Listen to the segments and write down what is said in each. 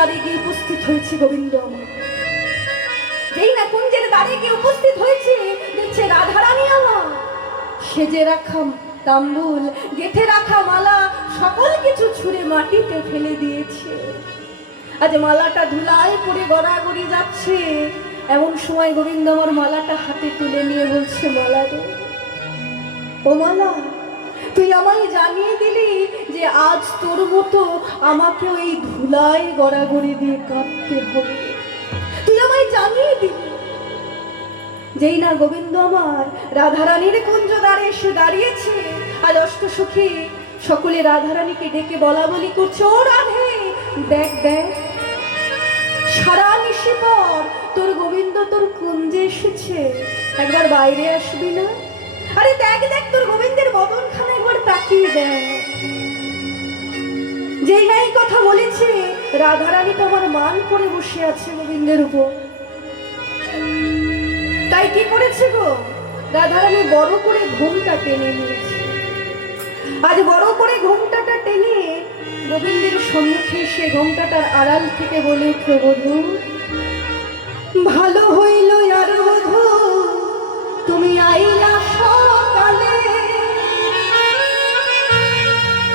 দ্বারে গিয়ে উপস্থিত হয়েছে গোবিন্দ। যেই না কুঞ্জের দ্বারে গিয়ে উপস্থিত হয়েছে, দেখছে রাধারানী আমার সেজে রাখা তাম্বুল, গেথে রাখা মালা সকল কিছু ছুঁড়ে মাটিতে ফেলে দিয়েছে। আজ মালাটা ধুলায় পড়ে গড়াগড়ি যাচ্ছে। এমন সময় গোবিন্দ আমার মালাটা হাতে তুলে নিয়ে বলছে, মালা রে, ও মালা, তুই আমায় জানিয়ে দিলি যে আজ তোর মতো আমাকে ওই ধুলায় গড়াগড়ি দিয়ে কাঁদতে হবে। তুই আমায় জানিয়ে দিলি। যেই না গোবিন্দ আমার রাধারানীর কুঞ্জ দ্বারে এসে দাঁড়িয়েছে, আর অষ্টসখী সকলে রাধারানীকে ডেকে বলা বলি করছে, ও রাধে, দেখ দেখ, সারা নিশি পর তোর গোবিন্দ তোর কুঞ্জে এসেছে, একবার বাইরে আসবি না? আরে দেখ দেখ, তোর গোবিন্দের বদনখানা একবার তাকিয়ে দেখ। যেই না এই কথা বলেছে, রাধারানী তো আমার মান করে বসে আছে গোবিন্দের উপর। তাই কি করেছে গো, রাধারানী বড় করে ঘোমটা টেনে নিয়েছে। আজ বড় করে ঘোমটাটা টেনে গোবিন্দের সম্মুখে সে ঘোমটাটার আড়াল থেকে বলে উঠল, বধূ, ভালো হইল আর বধূ তুমি আইলা সকালে,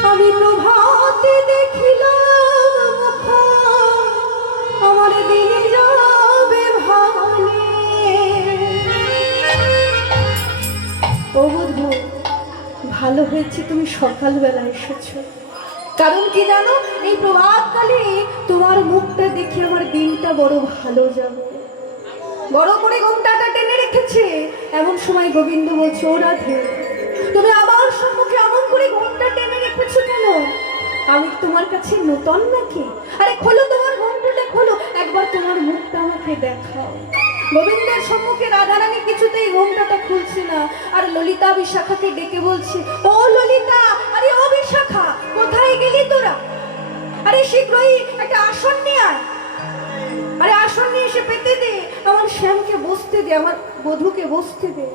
আমি প্রভাতে দেখিলাম আমার দিন যাবে ভালে। ও বধূ, ভালো হয়েছে তুমি সকালবেলা এসেছো, কারণ কি জানো, এই প্রভাতকালে তোমার মুখটা দেখে আমার দিনটা বড় ভালো যাবে। বড় করে ঘোমটাটা টেনে রেখেছে। এমন সময় গোবিন্দ বলছে, ও রাধে, তুমি আমার সম্মুখে এমন করে ঘোমটা টেনে রেখেছো কেন? আমি তোমার কাছে নতুন নাকি? আরে খোলো তোমার ঘোমটাটা, খোলো, একবার তোমার মুখটা আমাকে দেখাও। গোবিন্দের সম্মুখে রাধারানী কিছুতেই ঘোমটাটা খুলছে না। আর ললিতা বিশাখাকে ডেকে বলছে, ও ললিতা, আরে ও বিশাখা, কোথায় গেলি তোরা? আরে শীঘ্রই একটা আসন নিয়ে আয়। আরে আসন নিয়ে এসে পেতে দে, আমার শ্যামকে বসতে দে, আমার বধূকে বসতে দে,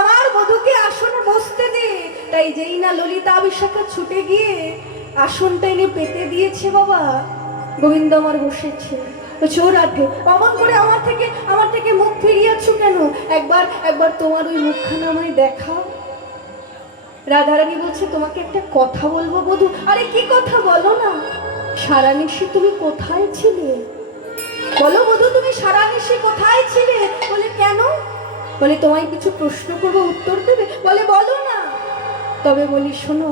আমার বধূকে আসনে বসতে দে। তাই যেই না ললিতা বিশাখা ছুটে গিয়ে আসনটা এনে পেতে দিয়েছে, বাবা গোবিন্দ আমার বসেছে। রাধে, অমন করে আমার থেকে মুখ ফিরিয়েছ কেন? একবার তোমার ওই মুখখানা আমায় দেখাও। রাধারানী বলছে, তোমাকে একটা কথা বলবো বধূ। আরে কি কথা, বলো না। সারা নিশি তুমি কোথায় ছিলে? বলো বধূ, তুমি সারা নিশি কোথায় ছিলে? বলে কেন? বলে তোমায় কিছু প্রশ্ন করবো, উত্তর দেবে? বলে বলো না। তবে বলি শোনো।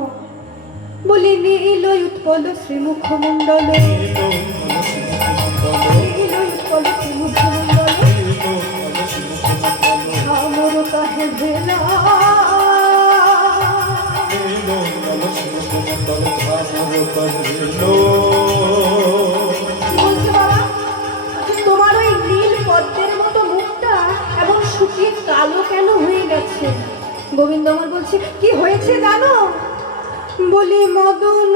বলি নীল উৎপল শ্রীমুখমণ্ডল, আমর কাহে ভেলা, তোমার ওই নীল পদ্মের মতো মুখটা এমন শুকিয়ে কালো কেন হয়ে গেছে? গোবিন্দ আমার বলছে, কি হয়েছে জানো? বলি মদন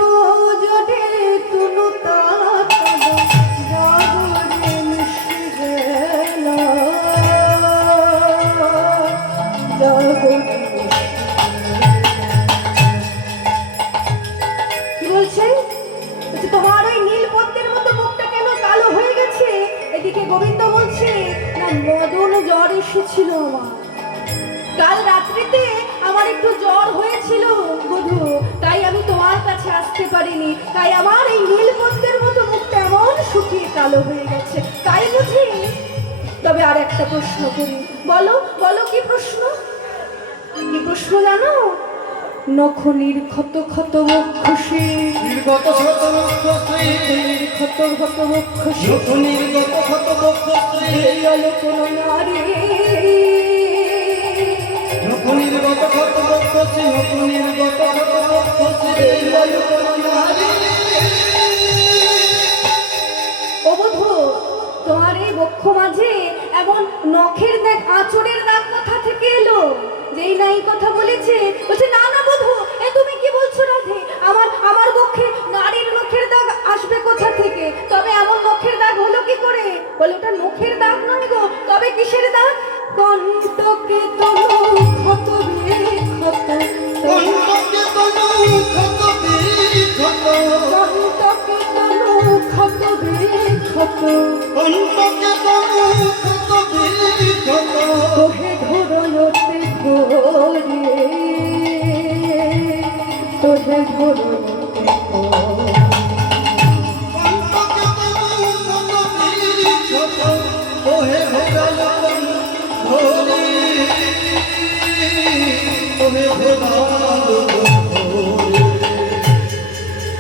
জডে তুনু কি বলছে? তোমার ওই নীল পদ্মের মতো মুখটা কেন কালো হয়ে গেছে? এদিকে গোবিন্দ বলছে, না মদন জ্বর এসেছিল আমার, কাল রাত্রিতে আমার একটু জ্বর হয়েছিল বধূ, তাই আমি তোমার কাছে আসতে পারিনি। তাই আমার এই নীল পদ্মের মতো মুখটা এমন শুকিয়ে কালো হয়ে গেছে, তাই বুঝি? তবে আর একটা প্রশ্ন করি, বলো বলো, কি প্রশ্ন? কি প্রশ্ন জানো? নখ নির্ক্ষত ক্ষত বক্ষসী, নির্গত ক্ষত বক্ষসী, নির্ক্ষত ক্ষত বক্ষসী, নখ নির্গত ক্ষত বক্ষসী, কোন নারী, নখ নির্গত ক্ষত বক্ষসী, নখ নির্গত ক্ষত বক্ষসী, কোন নারী। ও বধূ, তোমার এই বক্ষ মাঝে এমন নখের দাগ, আঁচড়ের দাগ কোথা থেকে এলো? যেই না এই কথা বলেছে, বলছে না না বধূ, এ তুমি কি বলছো রাধে? আমার বক্ষে নারীর নখের দাগ আসবে কোথা থেকে? তবে এমন নখের দাগ হলো কি করে? বলে ওটা নখের দাগ নয় গো, তবে কিসের দাগ? কণ্টকে তনু ক্ষত বিক্ষত, কণ্টকে তনু ক্ষত বিক্ষত, কণ্টকে অন্তকে তনু ক্ষত বিক্ষত তোহে ধরতে ধরে তোহে ধরতে অন্তকে তনু ক্ষত বিক্ষত ওহে ভেদাল ধরি ওহে ভেদাল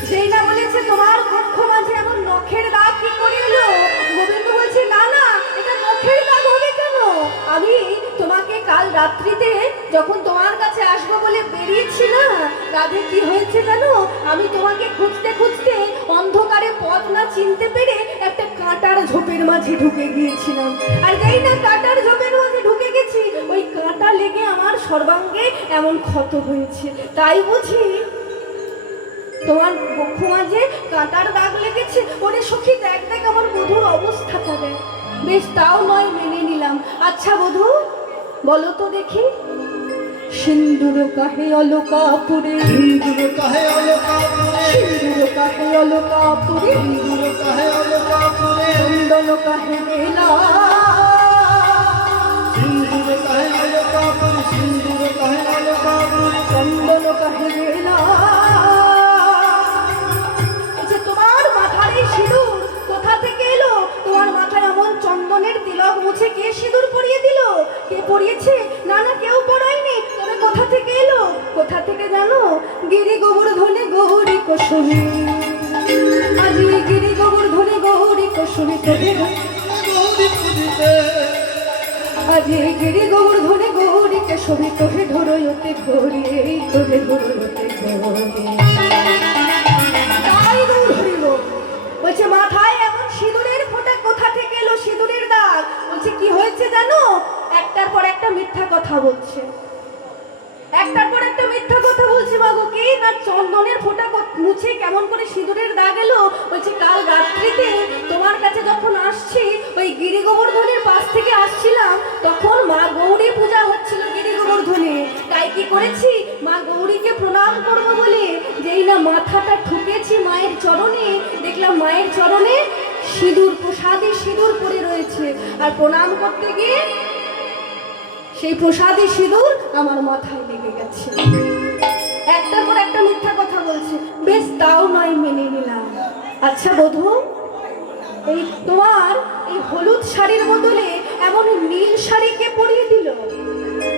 যেই না বলেছে তোমার কক্ষ মাঝে এমন নখের দাগ কি করে এলো, গোবিন্দ বলছে না না এটা নখের দাগ হবে কেন, আমি তোমাকে কাল রাত্রিতে যখন তোমার কাছে আসবো বলে বেরিয়েছি না রাধে, কি হয়েছে জানো, আমি তোমাকে খুঁজতে খুঁজতে অন্ধকারে পথ না চিনতে পেরে একটা কাঁটার ঝোপের মাঝে ঢুকে গিয়েছিলাম, আর যেই না কাঁটার ঝোপের মাঝে ঢুকে গেছি ওই কাঁটা লেগে আমার সর্বাঙ্গে এমন ক্ষত হয়েছে, তাই বুঝি তোমার বক্ষ মাঝে কাঁটার দাগ লেগেছে। ওরে সখী দেখ দেখ আমার বধুর অবস্থাটা দেখ, বেশ তাও নয় মেনে নিলাম। আচ্ছা বধু বলো তো দেখি, সিন্দুর কাহে অলকাপুরে সিন্দুর কাহে অলকাপুরে সিন্দুর কাহে অলকাপুরে সিন্দুর কাহে অলকাপুরে চন্দন কাহে বেলা সিন্দুর কাহে অলকাপুরে সিন্দুর কাহে অলকাপুরে চন্দন কাহে বেলা। তোমার মাথার এই সিঁদুর কোথা থেকে এলো, তোমার মাথায় এমন চন্দনের তিলক মুছে কে সিঁদুর পরিয়ে দিল, কে পরিয়েছে, না না কেউ পরায়নি, তবে কোথা থেকে এলো, কোথা থেকে জানো, গিরি গোবর্ধনে গৌরী কুসুমী, আজি গিরি গোবর্ধনে গৌরী কুসুমী তোরে গৌরী পুজিতে আজি গিরি গোবর্ধনে গৌরী কুসুমী তোরে ধরতে ধরে তোরে ধরতে ধরে। বলছে মাথায় এমন সিঁদুরের ফোঁটা কোথা থেকে এলো, সিঁদুরের দাগ, বলছে কি হয়েছে জানো, একটার পর একটা মিথ্যা কথা বলছে, একটার পর একটা মিথ্যা কথা বলছে, মাগো কি না চন্দনের ফোঁটা মুছে কেমন করে সিঁদুরের দাগ এলো, বলছে কাল রাত্রিতে তোমার কাছে যখন আসছি ওই গিরি গোবর্ধনের পাশ থেকে আসছিলাম তখন মা গৌরী পূজা হচ্ছিল গিরি গোবর্ধনে, তাই কি করেছি মা গৌরীকে প্রণাম করবো বলে যেই না মাথাটা ঠুকেছি মায়ের চরণে, দেখলাম মায়ের চরণে সিঁদুর প্রসাদী সিঁদুর পড়ে রয়েছে, আর প্রণাম করতে গিয়ে সেই প্রসাদী সিঁদুর আমার মাথায় লেগে গেছে। একটার পর একটা মিথ্যা কথা বলছে, বেশ তাও নয় মেনে নিলাম। আচ্ছা বধূ এই তোমার এই হলুদ শাড়ির বদলে এমন নীল শাড়িকে পরিয়ে দিল,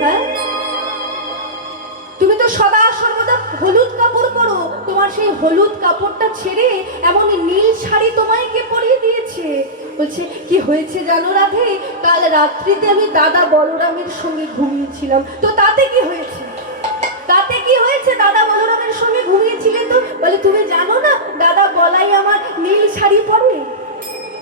হ্যাঁ তুমি তো সদা সর্বদা হলুদ কাপড় পরো, তোমার সেই হলুদ কাপড়টা ছেড়ে এমন নীল শাড়ি তোমায় কে পরিয়ে দিয়েছে, বলছে কি হয়েছে জানো রাধে, কাল রাত্রিতে আমি দাদা বলরামের সঙ্গে ঘুমিয়েছিলাম, তো তাতে কি হয়েছে, তাতে কি হয়েছে, দাদা বলরামের সঙ্গে ঘুমিয়েছিলে তো, বলে তুমি জানো না দাদা বলাই আমার নীল শাড়ি পরে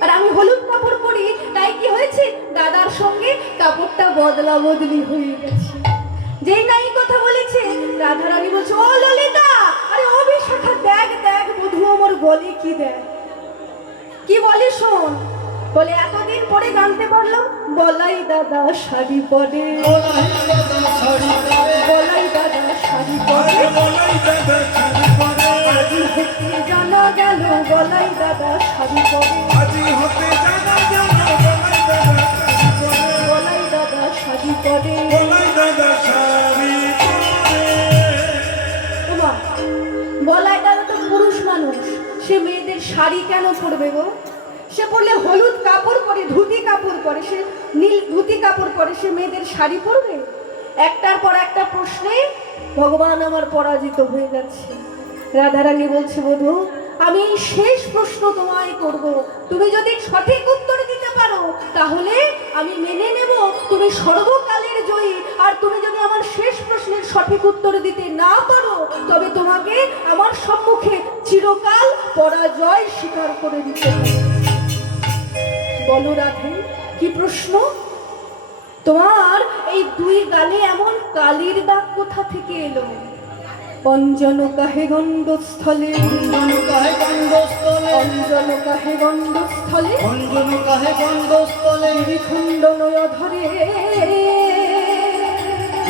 আর আমি হলুদ কাপড় পরি, তাই কি হয়েছে দাদার সঙ্গে কাপড়টা বদলা বদলি হয়ে গেছে। যেই না এই কথা বলেছে রাধারানী বলছে ও ললিতা, আরে ও বিশাখা দেখ দেখ বধূ আমার বলে কি দেখ, কি বলে শোন, বলে এতদিন পরে জানতে পারলাম বলাই দাদা শাড়ি পরে, বলাই দাদা শাড়ি পরে বলাই দাদা শাড়ি পরে, বলাই দাদা শাড়ি পরে, আজি হতে জানা গেল বলাই দাদা শাড়ি পরে, আজি হতে জানা গেল বলাই দাদা শাড়ি পরে, বলাই দাদা শাড়ি পরে। বলাই দাদা শাড়ি পরে। ওমা, বলাই দাদা তো পুরুষ মানুষ, সে মেয়েদের শাড়ি কেন পরবে গো, সে পরলে হলুদ কাপড় পরে, ধুতি কাপড় পরে, সে নীল ধুতি কাপড় পরে, সে মেয়েদের শাড়ি পরবে, একটার পর একটা প্রশ্নে ভগবান আমার পরাজিত হয়ে যাচ্ছে। রাধারানী বলছে বধূ আমি এই শেষ প্রশ্ন তোমায় করব, তুমি যদি সঠিক উত্তর দিতে পারো তাহলে আমি মেনে নেব তুমি সর্বকালের জয়ী, আর তুমি যদি আমার শেষ প্রশ্নের সঠিক উত্তর দিতে না পারো তবে তোমাকে আমার সম্মুখে চিরকাল পরাজয় স্বীকার করে দিতে হবে। বলো রাধে কি প্রশ্ন, তোমার এই দুই গালে এমন কালির দাগ কোথা থেকে এলো, অঞ্জন কাহে গণ্ডস্থলে, অঞ্জন কাহে গণ্ডস্থলে অঞ্জন কাহে গণ্ডস্থলে, অঞ্জন কাহে গণ্ডস্থলে বিখণ্ডন অধরে,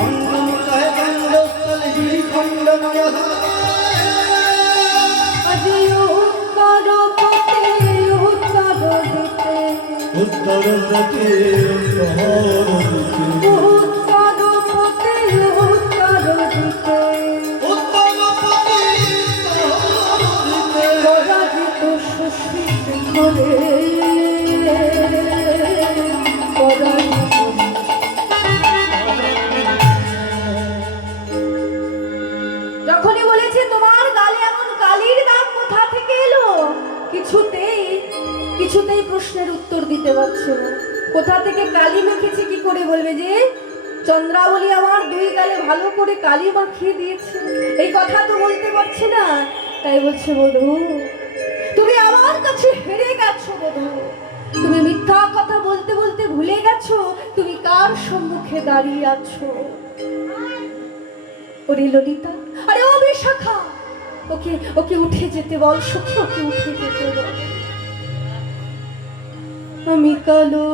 অঞ্জন কাহে গণ্ডস্থলে বিখণ্ডন অধরে, আজি উত্তর পথে উত্তর দিতে, উত্তরপথে উত্তরদিকে উত্তর পথে উত্তর দিকে উত্তরপথে উত্তরদিকে পরাজিত শশীর ঘরে পরাজিত। যখনই বলেছে তোমার গালে এমন কালির দাগ কোথা থেকে এলো, কিছুতেই প্রশ্নের উত্তর দিতে পারছে না। কোথা থেকে কালি মেখেছে কি করে বলবে যে চন্দ্রাবলী আমার দুই গালে ভালো করে কালি মাখিয়ে দিয়েছে, এই কথা তো বলতে পারছে না। তাই বলছে বধূ তুমি আমার কাছে হেরে গেছো বধূ, তুমি মিথ্যা কথা বলতে বলতে ভুলে গেছো তুমি কার সম্মুখে দাঁড়িয়ে আছো। ওরে ললিতা, আরে ও বিশাখা, ওকে ওকে উঠে যেতে বল সখী, ওকে উঠে যেতে বল। আমি কালো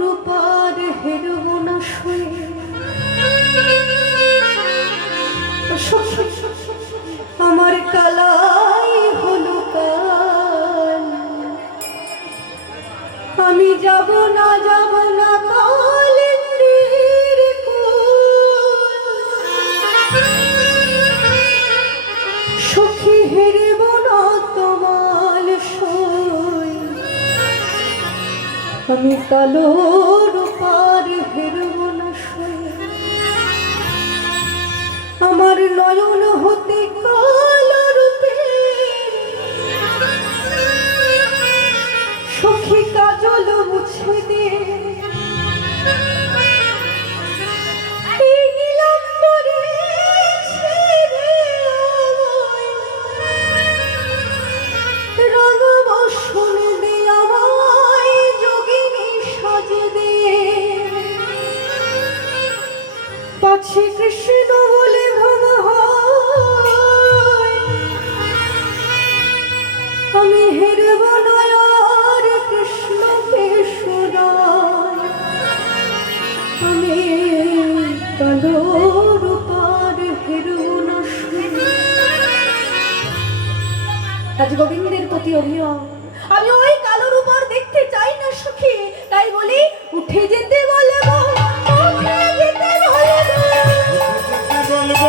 রূপার হেরব না শুয়ে আমার কালাই হলো কাল, আমি যাব না কালিন্দির সখী হেরব না তোমার সই, আমি কালো রূপার হেরব না সই, আমার নয়ন হতে কালো রূপে সখী কাজল মুছে দে, এই নীলাম্বরে ছেড়ে আমায় রঙ বসন দে, আমায় যোগিনী সাজে দে, পাছে কৃষ্ণ বলে ভ্রম হয়, আমি হেরব না আর কৃষ্ণকে শোনাই, আমি কালো রূপার হেরব না শুনে। আজ গোবিন্দের প্রতি অভিমান, আমি ওই কালো রূপার দেখতে চাই না সখী, তাই বলি উঠে যেতে বলবো, উঠে যেতে বলবো, বলবো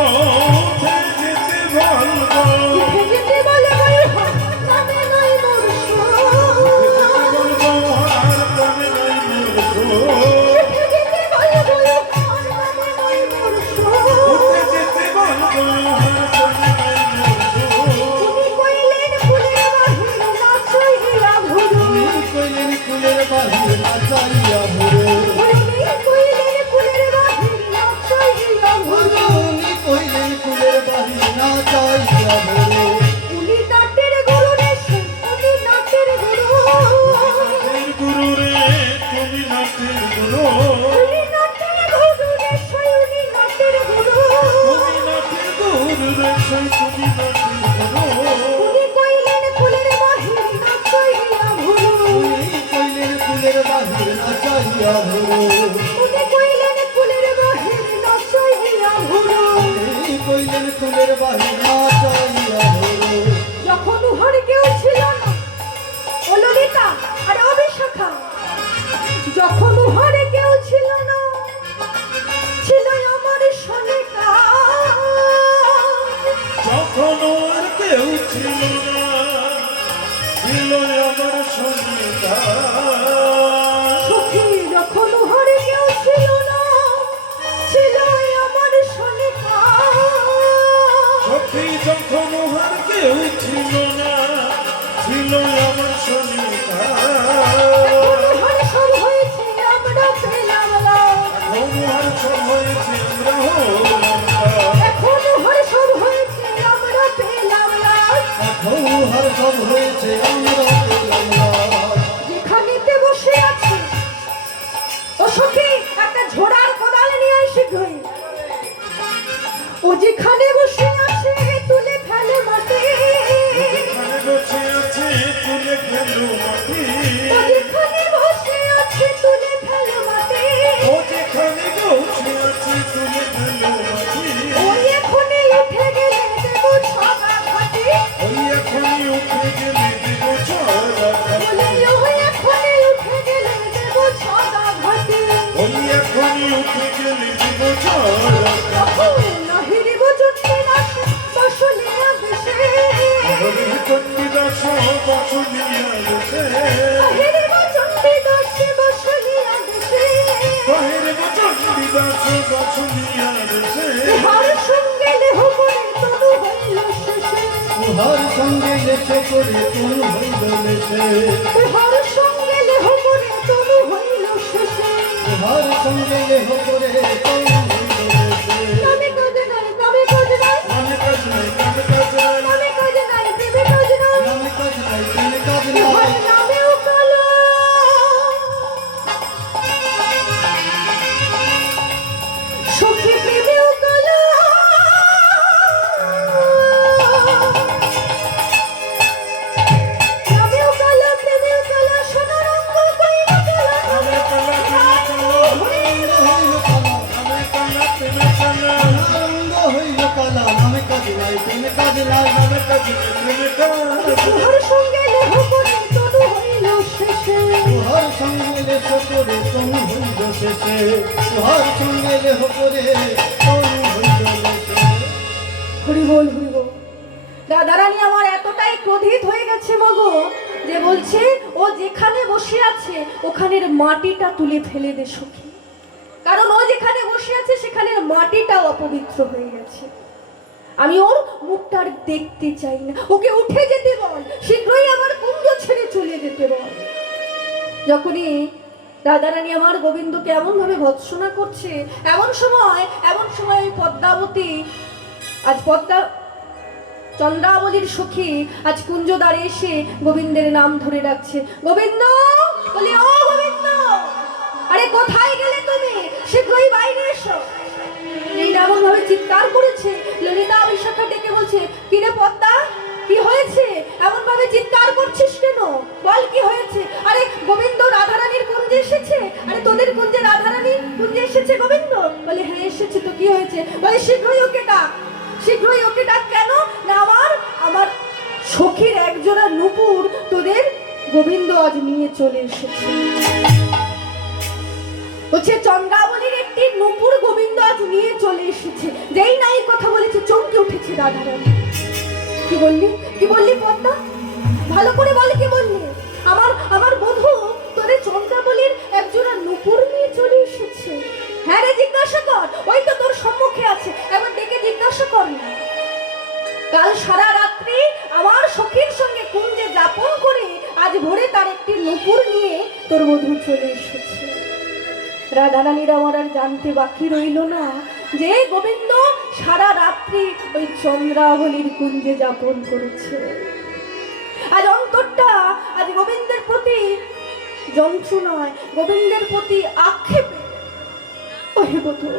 যেতে বলবো উঠে যেতে বলবো, নামে নয় মোর বলবো আর তুমি নাই মোর উঠে যেতে বলবো, নামে নয় মোর উঠে যেতে বলবো আর তুমি নাই মোর তুমি কইলেন ফুলের বাহির নাচইয়া ভুরু, তুমি কইলেন ফুলের বাহির নাচাইয়া ভরে তুমি কইলেন ফুলের বাহির নাচইয়া ভুরু, তুমি কইলেন ফুলের বাহির নাচাইয়া ভরে উনি নাটের গুরু রে, উনি নাটের গুরু, নাটের গুরু রে তুমি নাটের গুরু উনি নাটের গুরু রে, উনি নাটের গুরু, তুমি নাটের গুরু রে তুমি নাটের গুরু উনি কইলেন ফুলের বাহির নাচইয়া ভুরু, তুমি কইলেন ফুলের বাহির নাচাইয়া ভরে উনি কইলেন ফুলের বাহির নাচইয়া ভুরু। তুমি কইলেন ফুলের বাহির নাচাইয়া ভরে যখন উহার কেউ ছিল না, ও ললিতা আরে ও বিশাখা, যখন উহার কেউ ছিল না, ছিল আমার সনেকা, যখন আর কেউ ছিল না ছিল আমার সঙ্গীতা সখী যখন উহার কেউ ছিল না, ছিল আমার সনেকা, সখী যখন উহার কেউ ছিল না ছিল আমার সঙ্গীতা এখন উহার সব হয়েছে আমরা পেলাম না, এখন উহার সব হয়েছে আমরা হলাম না। এখন উহার সব হয়েছে আমরা পেলাম না, এখন উহার সব হয়েছে আমরা পেলাম না যেখানেতে বসে আছে ও সখী একটা ঝোড়ার কোদাল নিয়ে আসে ঘই, ও যেখানে বসে আছে তুলে ফেলে মাটি, যেখানে বসে আছে তুলে ফেলো মাটি ও যেখানে বসে আছে তুলে ফেলে মাটি, ও যেখানে বসে আছে তুলে ফেলো মাটি ওই এখনই উঠে গেলে দেবো ছড়া ঘাটি, ওই এখনই উঠে গেলে দেব ছড়া বলে ওই এখনই উঠে গেলে গাছে বাছুনিয়ার সে উহার সঙ্গে লেহ করে তনু হইল শেষে উহার সঙ্গে লেছে করে কোন হইল লেছে উহার সঙ্গে লেহ করে তনু হইল শেষে উহার সঙ্গে লেহ করে কোন হইল লেছে কামে কাজ নাই কামে কাজ নাই নামে কাজ নাই কামে কাজ নাই কামে কাজ নাই প্রেমে কাজ নাই নামে কাজ নাই প্রেমে কাজ উহার নাই নামেও কালো সখী প্রেমেও কালো নামেও কালো প্রেমেও কালো সোনার অঙ্গ কইল কালো নামে কালা প্রেমে কালা রঙ্গ হইল কালা নামে কালা প্রেমে কালা রঙ্গ হইল কালা নামে কাজ নাই প্রেমে কাজ নাই নামে কাজ নাই প্রেমে কাজ উহার সঙ্গে লেহ করে তনু হইল শেষে উহার সঙ্গে লেহ করে কোন হইল শেষে উহার সঙ্গে লেহ করে কোন হইল লেছে হরি বল হরি বল। রাধারানী আমার এতটাই ক্রোধিত হয়ে গেছে মগো যে বলছে ও যেখানে বসে আছে ওখানের মাটিটা তুলে ফেলে দে সখী, কারণ ও যেখানে বসে আছে সেখানের মাটিটাও অপবিত্র হয়ে গেছে। আমি ওর মুখটা আর দেখতে চাই না, ওকে উঠে যেতে বল, শীঘ্রই আমার কুঞ্জ ছেড়ে চলে যেতে বল। যখনই রাধারানী আমার গোবিন্দকে এমন ভাবে ভৎসনা করছে, এমন সময় ওই পদ্মাবতী, আজ পদ্মা চন্দ্রাবলীর সখী আজ কুঞ্জ দাঁড়িয়ে এসে গোবিন্দের নাম ধরে ডাকছে, গোবিন্দ, বলি ও গোবিন্দ, আরে কোথায় গেলে তুমি, শীঘ্রই বাইরে এসো। এই এমন ভাবে চিৎকার করেছে, ললিতা বিশাখা ডেকে বলছে, কিরে পদ্মা, কি হয়েছে, এমন ভাবে চিৎকার করছিস কেন, বল কি হয়েছে। আরে গোবিন্দ রাধারানীর কুঞ্জে এসেছে। আরে তোদের কুঞ্জে রাধারানী কুঞ্জে এসেছে গোবিন্দ। বলে হ্যাঁ এসেছে, তো কি হয়েছে। বলে শীঘ্রই ওকে ডাক, শীঘ্রই ওকে ডাক। কেন না আমার সখীর একজোড়া নুপুর তোদের গোবিন্দ আজ নিয়ে চলে এসেছে। বলছে চন্দ্রাবলীর একটি নুপুর গোবিন্দ আজ নিয়ে চলে এসেছে। যেই নাই কথা বলেছে চমকে উঠেছে রাধারানী। কি বললি পদ্মা, ভালো করে বল, কি বললি। আমার বধূ তোদের চন্দ্রাবলীর একজোড়া নুপুর নিয়ে চলে এসেছে। হ্যাঁ রে, জিজ্ঞাসা কর, ওই তো তোর সম্মুখে আছে, একবার ডেকে জিজ্ঞাসা কর না। কাল সারা রাত্রি আমার সখীর সঙ্গে কুঞ্জে যাপন করে আজ ভোরে তার একটি নুপুর নিয়ে তোর বধূ চলে এসেছে। রাধারানীর আমার আর জানতে বাকি রইল না যে গোবিন্দ সারা রাত্রি ওই চন্দ্রাবলীর কুঞ্জে যাপন করেছে। আজ অন্তরটা আজ গোবিন্দের প্রতি যন্ত্রণায়, গোবিন্দের প্রতি আক্ষেপে। ওহে বধূ,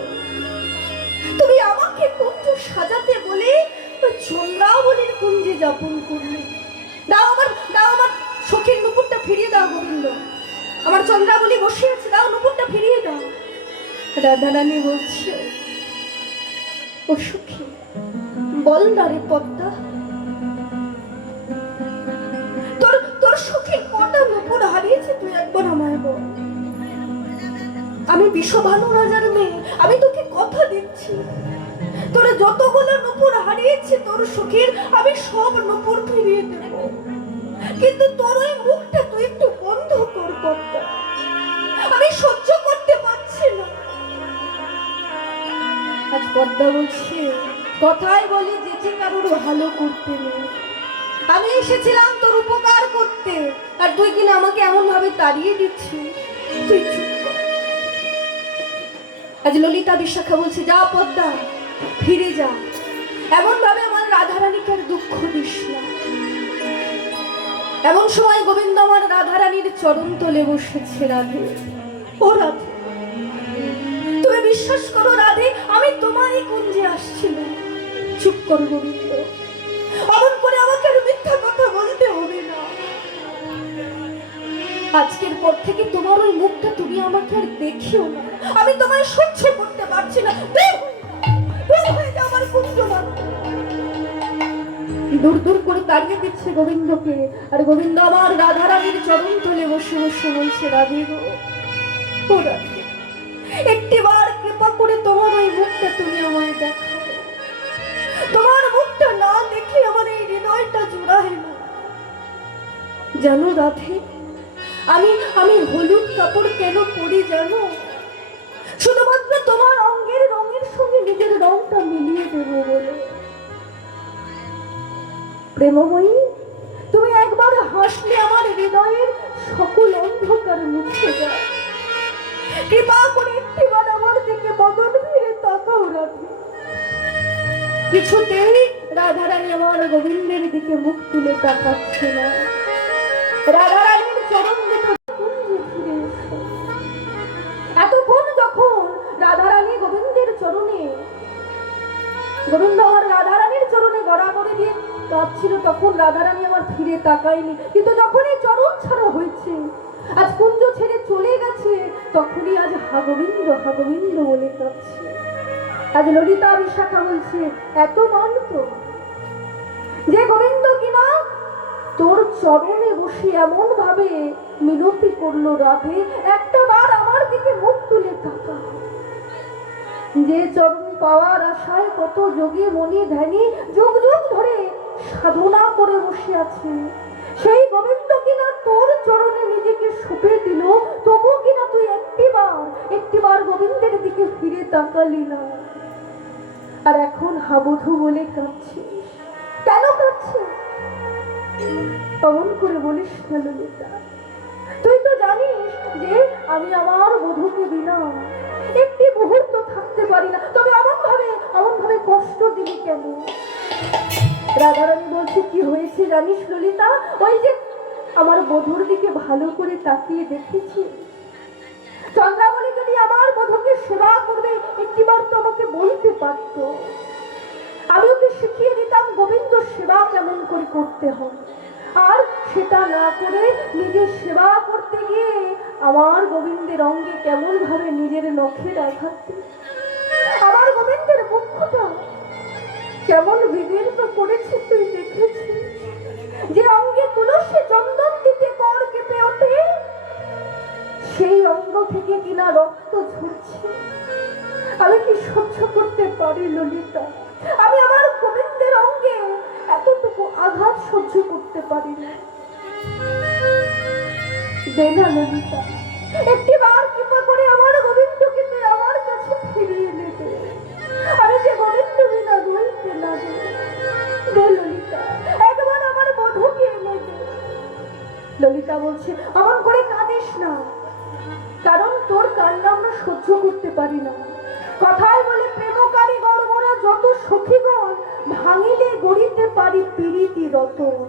তুমি আমাকে কুঞ্জ সাজাতে বলে ওই চন্দ্রাবলীর কুঞ্জে যাপন করলে। দাও আমার সখীর নুপুরটা ফিরিয়ে দাও গোবিন্দ, আমার চন্দ্রাবলী বসে আছে, দাও নুপুরটা ফিরিয়ে দাও। রাধারানী বলছে, ও সখী বল না রে পদ্মা, তোর সখী কটা নুপুর হারিয়েছে তুই একবার আমায় বল। আমি বিশ্বভানু রাজার মেয়ে, আমি তোকে কথা দিচ্ছি, তোর যতগুলো নুপুর হারিয়েছে তোর সখীর আমি সব নুপুর ফিরিয়ে দেব, কিন্তু তোর ওই মুখটা তুই একটু বন্ধ কর পদ্মা, আমি সহ্য করতে পারছি না। আজ পদ্মা বলছে, কথায় বলি যে কারোর ভালো করতে নেই, আমি এসেছিলাম তোর উপকার করতে, আর তুই কিনা আমাকে এমন ভাবে তাড়িয়ে দিচ্ছিস, তুই চুপ কর। আজ ললিতা বিশাখা বলছে, যা পদ্মা ফিরে যা, এমন ভাবে আমার রাধারানীকে আর দুঃখ দিস না। এমন সময় গোবিন্দ আমার রাধারানীর চরণ তলে বসেছে। রাধে, ও রাধে, তুমি বিশ্বাস করো রাধে, আমি তোমারই কুঞ্জে আসছি না। চুপ করো গোবিন্দ, অমন করে আমাকে আর মিথ্যা কথা বলতে হবে না। আজকের পর থেকে তোমার ওই মুখটা তুমি আমাকে আর দেখিও না, আমি তোমায় সহ্য করতে পারছি না। আমার কুঞ্জ দূর দূর করে তাড়িয়ে দিচ্ছে গোবিন্দকে, আর গোবিন্দ আমার রাধারানীর চরণ তলে বসে বসে বলছে, রাধে গো, ও রাধে, একটিবার কৃপা করে তোমার ওই মুখটা তুমি আমায় দেখাও, তোমার মুখটা না দেখে আমার এই হৃদয়টা জোড়ায় না। জানো রাধে, আমি হলুদ কাপড় কেন পরি জানো? শুধুমাত্র তোমার প্রেমময়ী, তুমি একবার হাসলে আমার হৃদয়ের সকল অন্ধকার মুছে যায়। কৃপা করে একটিবার আমার দিকে বদন ফিরে তাকাও রাধে। কিছুতেই রাধারানী আমার গোবিন্দের দিকে মুখ তুলে তাকাচ্ছে না। রাধারানীর চরণ দুটো কুঞ্জে ফিরে এসো। এতক্ষণ যখন রাধারানী গোবিন্দের চরণে, গোবিন্দ আমার রাধারানীর চরণে গড়াগড়ি দিয়ে কাঁদছিল, তখন রাধারানী আমার ফিরে তাকায়নি। কিন্তু যখন এই চরণ ছাড়া হয়েছে, আজ কুঞ্জ ছেড়ে চলে গেছে, তখনই আজ হা গোবিন্দ বলে কাঁদছে। আজ ললিতা বিশাখা বলছে, এত মানত যে গোবিন্দ কিনা তোর চরণে বসে এমন ভাবে মিনতি করলো রাধে, একটা বার আমার দিকে মুখ তুলে তাকা। যে চরণ পাওয়ার আশায় কত যোগী মনি ধ্যানী যুগ যুগ ধরে সাধনা করে বসে আছে, সেই গোবিন্দ কিনা তোর চরণে নিজেকে সঁপে দিল, তবু কিনা তুই একটিবার গোবিন্দের দিকে ফিরে তাকালি না। আর এখন হাবধু বলে কাঁদছিস, কেন কাঁদছিস? অমন করে বলিস না ললিতা। তুই তো জানিস যে আমি আমার বধূকে বিনা একটি মুহূর্ত থাকতে পারি না, তবে অমন ভাবে কষ্ট দিলি কেন? রাধারানী বলছে, কি হয়েছে জানিস ললিতা? ওই যে আমার বধূর দিকে ভালো করে তাকিয়ে দেখেছি। চন্দ্রাবলী যদি আমার বধূকে সেবা করবে একটিবার তো আমাকে বলতে পারতো, আমি ওকে শিখিয়ে দিতাম গোবিন্দ সেবা কেমন করে করতে হয়। আর সেটা না করে নিজের সেবা করতে গিয়ে আমার গোবিন্দের অঙ্গে কেমন ভাবে নিজের নখের আঘাত, আমার গোবিন্দের মুখটা কেমন বিদীর্ণ করেছে তুই দেখেছিস? যে অঙ্গে তুলসী চন্দন দিতে কর কেঁপে ওঠে, সেই অঙ্গ থেকে কিনা রক্ত ঝরছে। আমি কি সহ্য করতে পারি ললিতা? আমি আমার গোবিন্দের অঙ্গে এতটুকু আঘাত সহ্য করতে পারি না। দেনা ললিতা, একটিবার কৃপা করে আমার গোবিন্দকে তুই আমার কাছে ফিরিয়ে নেবে। আমি যে গোবিন্দ বিনা রইতে না দে ললিতা, একবার আমার বধূকে এনে দে। ললিতা বলছে, অমন করে কাঁদিস না, কারণ তোর কান্না আমরা সহ্য করতে পারি না। কথায় বলে, প্রেমকারী গর্বরা যত সখীগণ, ভাঙিলে গড়িতে পারি প্রীতি রতন।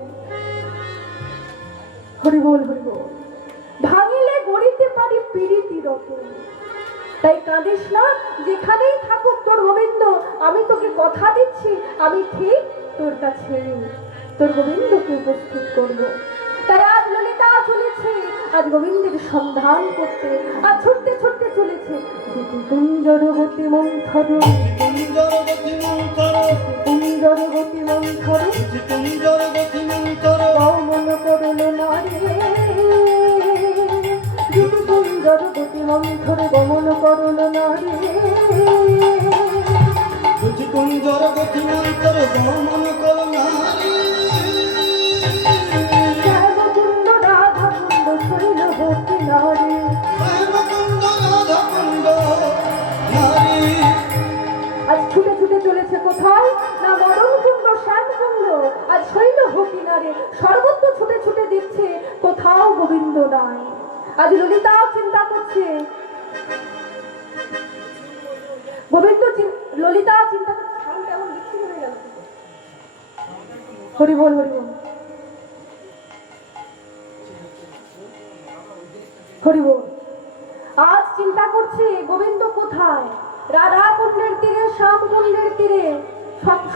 হরি বল, ভাঙিলে গড়িতে পারি প্রীতি রতন। তাই কাঁদিস না, যেখানেই থাকুক তোর গোবিন্দ, আমি তোকে কথা দিচ্ছি, আমি ঠিক তোর কাছে তোর গোবিন্দকে উপস্থিত করব। তাই আজ ললিতা চলেছে আজ গোবিন্দের সন্ধান করতে, আর ছুটতে ছুটতে চলেছে কুঞ্জরবতী মন্থর, কুঞ্জরবতী মন্থর, কুঞ্জরবতী মন্থর, কুঞ্জরবতী মন্থর, মন করল নারী। কুঞ্জরবতী মন্থর গমন করল নারী, কুঞ্জরবতী মন্থর গমন করল নারী। শ্যামকুণ্ড রাধা কুণ্ড শৈলবতী নারী, শ্যামকুণ্ড রাধা কুণ্ড নারী। আজ ছুটে ছুটে চলেছে কোথায় না মরণকুণ্ড শ্যামকুণ্ড আজ শৈলবতী নারী, সর্বত্র ছুটে ছুটে দিচ্ছে, কোথাও গোবিন্দ নাই। আজ ললিতা চিন্তা করছে, গোবিন্দ ললিতা চিন্তা করছে, কেমন বিচ্ছিন্ন হয়ে গেল। হরি বল, হরি বল। আজ চিন্তা করছে গোবিন্দ কোথায়? রাধা কুণ্ডের তীরে, শ্যাম কুণ্ডের তীরে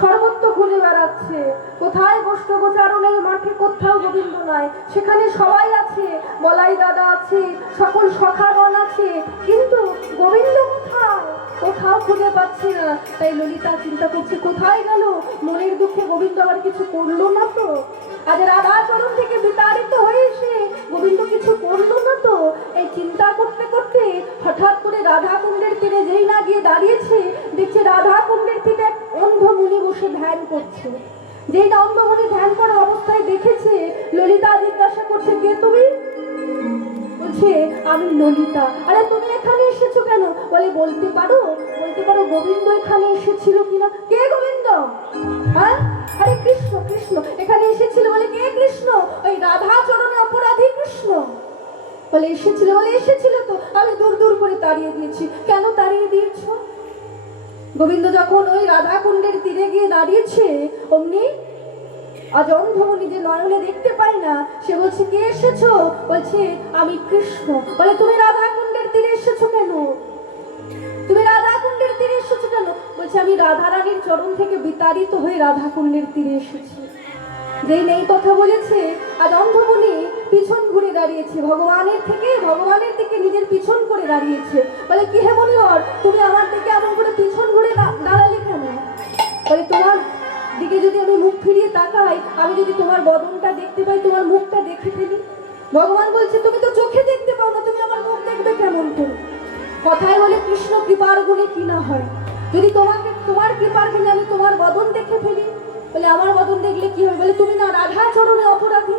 সর্বত্র ঘুরে বেড়াচ্ছে, কোথায় গোষ্ঠগোচারণের মাঠে কোথাও গোবিন্দ নাই। সেখানে সবাই আছে, বলাই দাদা আছে, সকল সখাগণ আছে, কিন্তু গোবিন্দ কোথায়? কোথাও খুঁজে পাচ্ছি না। তাই ললিতা চিন্তা করছে, কোথায় গেল? মনের দুঃখে গোবিন্দ আবার কিছু করলো না তো? আজ রাধা চরণ থেকে বিতাড়িত হয়ে এসে গোবিন্দ কিছু করলো না তো? এই চিন্তা করতে করতে হঠাৎ করে রাধা কুণ্ডের তীরে যেই না গিয়ে দাঁড়িয়েছে, দেখছে রাধা কুণ্ডের তীরে এক অন্ধ মুনি বসে ধ্যান করছে। যেই না অন্ধ মুনি ধ্যান করা অবস্থায় দেখেছে, ললিতা জিজ্ঞাসা করছে, কে তুমি? বলছে, আমি ললিতা। আরে তুমি এখানে এসেছো কেন? বলে, বলতে পারো গোবিন্দ এখানে এসেছিল কিনা? কে গোবিন্দ? হ্যাঁ, আরে কৃষ্ণ কৃষ্ণ এখানে এসেছিল বলে কে কৃষ্ণ? ওই রাধা চরণে অপরাধী কৃষ্ণ বলে এসেছিল, বলে এসেছিল তো আমি দূর দূর করে তাড়িয়ে দিয়েছি। কেন তাড়িয়ে দিয়েছো? গোবিন্দ যখন ওই রাধা কুণ্ডের তীরে গিয়ে দাঁড়িয়েছে, অমনি আজ অন্ধমণি যে নয়নে দেখতে পাই না, সে বলছে কে এসেছো? বলছে আমি কৃষ্ণ। বলে তুমি রাধা কুণ্ডের তীরে এসেছো কেন? তুমি রাধা কুণ্ডের তীরে এসেছো কেন? বলছে আমি রাধা রানীর চরণ থেকে বিতাড়িত হয়ে রাধা কুণ্ডের তীরে এসেছি। যেই নেই কথা বলেছে, আজ অন্ধমণি পিছন ঘুরে দাঁড়িয়েছে, ভগবানের দিকে নিজের পিছন করে দাঁড়িয়েছে। বলে কি হে মনিবর, তুমি আমার দিকে এমন করে পিছন ঘুরে দাঁড়ালে কেন? বলে তোমার দিকে যদি আমি মুখ ফিরিয়ে তাকাই, আমি যদি তোমার বদনটা দেখতে পাই, তোমার মুখটা দেখে ফেলি। ভগবান বলছে তুমি তো চোখে দেখতে পাও না, তুমি আমার মুখ দেখবে কেমন করে? কথায় বলে কৃষ্ণ কৃপার গুণে কি না হয়। যদি তোমার কৃপার গুণে আমি তোমার বদন দেখে ফেলি, বলে আমার বদন দেখলে কি হবে? বলে তুমি না রাধা চরণে অপরাধী,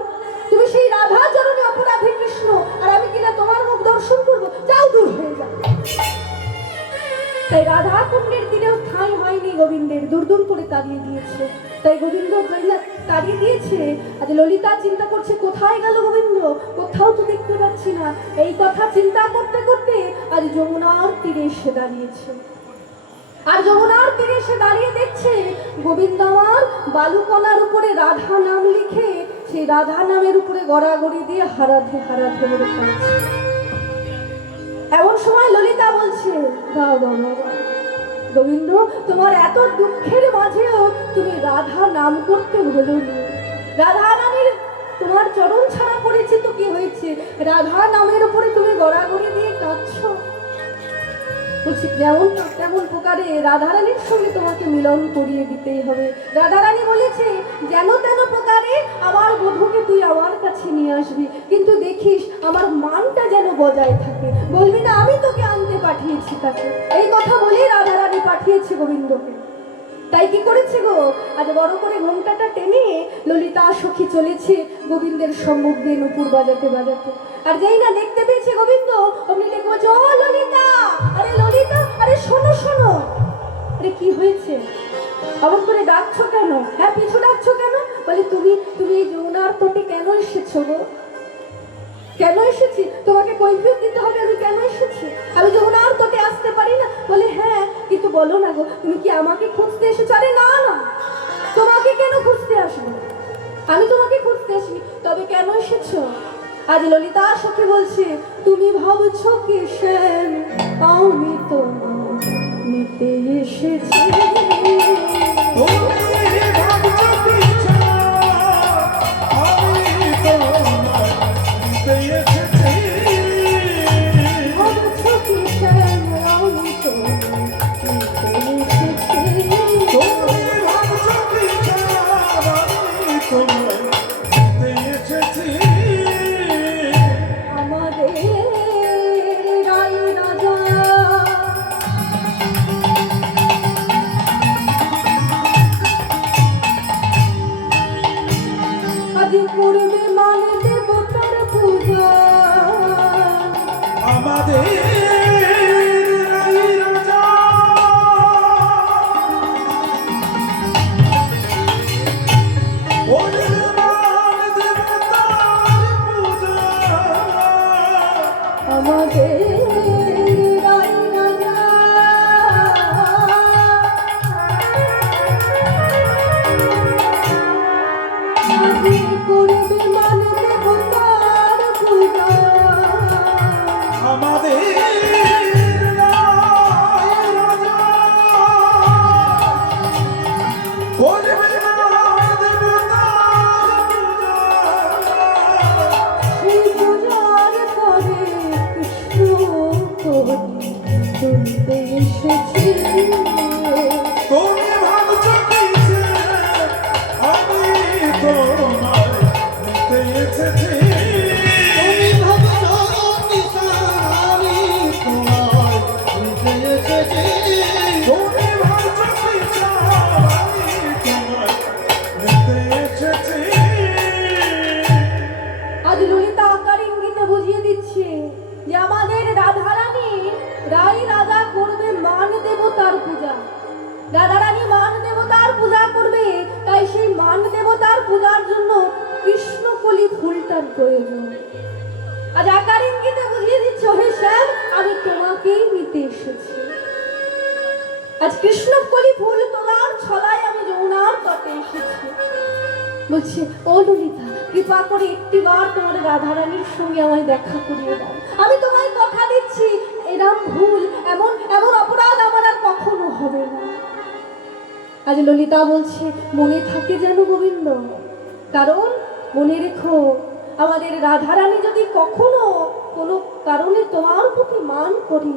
তুমি সেই রাধা চরণে অপরাধী কৃষ্ণ, আর আমি কিনা তোমার মুখ দর্শন করবো? যাও দূর হয়ে যাও। তাই রাধা কুণ্ডের তীরেও ঠাঁই হয়নি গোবিন্দের, দূর দূর করে তাড়িয়ে দিয়েছে। তাই গোবিন্দ তাড়িয়ে দিয়েছে। আজ ললিতা চিন্তা করছে কোথায় গেল গোবিন্দ, কোথাও তো দেখতে পাচ্ছি না। এই কথা চিন্তা করতে করতে আজ যমুনার তীরে এসে দাঁড়িয়েছে। আর যমুনার তীরে এসে দাঁড়িয়ে দেখছে গোবিন্দ আমার বালুকণার উপরে রাধা নাম লিখে, সেই রাধা নামের উপরে গড়াগড়ি দিয়ে হারাধে হারাধে বলে পড়ছে। এমন সময় ললিতা বলছে বাবা গোবিন্দ, তোমার এত দুঃখের মাঝেও তুমি রাধা নাম করতে ভুলোনি। রাধা নামের তোমার চরণ ছাড়া পড়েছে তো কি হয়েছে? রাধা নামের উপরে তুমি গড়াগড়ি দিয়ে কাঁদছো। বলছি যেমন তেমন প্রকারে রাধারানীর সঙ্গে তোমাকে মিলন করিয়ে দিতেই হবে। রাধারানী বলেছে যেন তেন প্রকারে আমার বধূকে তুই আমার কাছে নিয়ে আসবি, কিন্তু দেখিস আমার মানটা যেন বজায় থাকে, বলবি না আমি তোকে আনতে পাঠিয়েছি তাকে। এই কথা বলেই রাধারানী পাঠিয়েছে গোবিন্দকে। তাই কি করেছে গো, আজ বড় করে ঘোমটাটা টেনে ললিতা সখী চলেছে গোবিন্দের সম্মুখ দিয়ে নুপুর বাজাতে বাজাতে। আর যেই না দেখতে পেয়েছে গোবিন্দ, অমনি দেখবো ও ললিতা, আরে ললিতা, আরে শোনো শোনো। আরে কি হয়েছে, অমন করে ডাকছো কেন? হ্যাঁ পিছু ডাকছো কেন? বলে তুমি এই যমুনার তটে কেন এসেছো গো? কেন এসেছি তোমাকে কৈফিয়ত দিতে হবে, আমি কেন এসেছি? আমি যমুনার তটে আসতে পারি না? বলে হ্যাঁ, কিন্তু বলো না গো, তুমি কি আমাকে খুঁজতে এসেছো? আরে না না, তোমাকে কেন খুঁজতে আসবো? আমি তোমাকে খুঁজতে আসিনি, তবে কেন এসেছো? আজ ললিতা সখী বলছে তুমি ভাবছো কি শ্যাম, আমি তো নিতে এসেছি। তার প্রয়োজন। আজ আকার ইঙ্গিতে বুঝিয়ে দিচ্ছ, হে শ্যাম, আমি তোমাকেই নিতে এসেছি। আজ কৃষ্ণকলি ফুল তোলার ছলায় আমি যমুনার তটে এসেছি। বলছে, ও ললিতা, কৃপা করে একটিবার তোমার রাধারানীর সঙ্গে আমায় দেখা করিয়ে দাও। আমি তোমায় কথা দিচ্ছি, এরম ভুল, এমন এমন অপরাধ আমার আর কখনো হবে না। আজ ললিতা বলছে, মনে থাকে যেন গোবিন্দ, কারণ মনে রেখো, আমাদের রাধারানী যদি কখনো কোনো কারণে তোমার প্রতি মান করে,